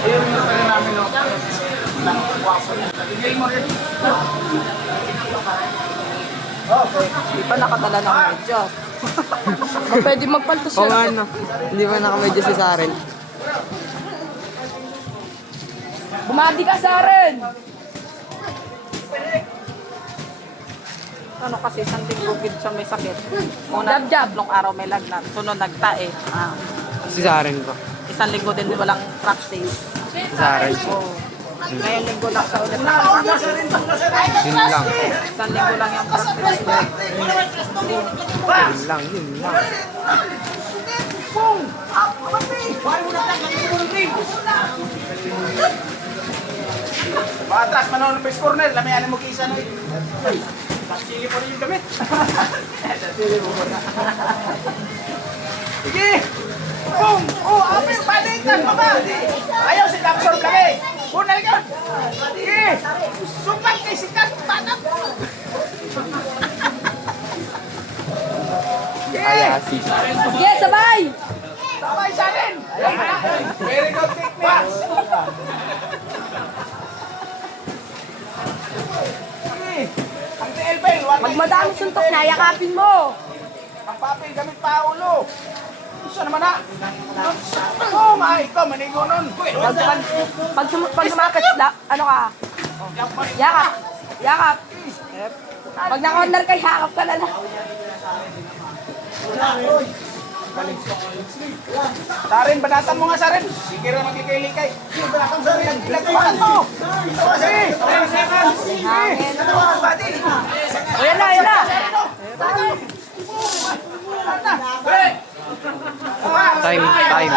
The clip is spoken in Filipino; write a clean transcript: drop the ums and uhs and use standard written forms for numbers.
Yung pala namin, no? Nakakwapo niya. Ibigay mo rin. Okay. Hindi pa nakadala ng medyas. O, pwede magpaltos Oo yan. nga no. Hindi pa nakamedyo si Saren. Bumati ka sa akin! Ano kasi, isang linggo gid siya may sakit. Una, tatlong araw may lagnat. Sunod nagtae. Si Saren ko. Isang linggo din walang practice. Si Saren. Oh. Ngayong linggo lang siya ulit nakapractice. Yun lang. Isang linggo lang yung practice. Yun lang, yun lang. Patras, manoon ng base corner. Lamihan mo kisa na. Sige pa rin yung damit. Sige mo muna. Sige! Boom! Oh, ape, balikan mo ba? Ayaw si Tapsor kami. Bunal ka! Sige! Sumpag kay sikat, panak! Ayasi. Sige, sabay! Sabay sa akin! Very good technique! Sige! Ang TL-Bell, Pag madami suntok na, yakapin mo! ang papel gamit pa ulo. Isa naman na. Oh my, ikaw manigo nun. Pag sumakit, ano ka? Yakap! Yakap! Pag na-corner ka, yakap ka na lang. Sarin, banatan mo nga Sarin. Sige rin maglikay-likay. Sige, banatan Sarin. Lagpakan mo. Sige. Hangin. Bati. O, yan na, yan na! Time. Time.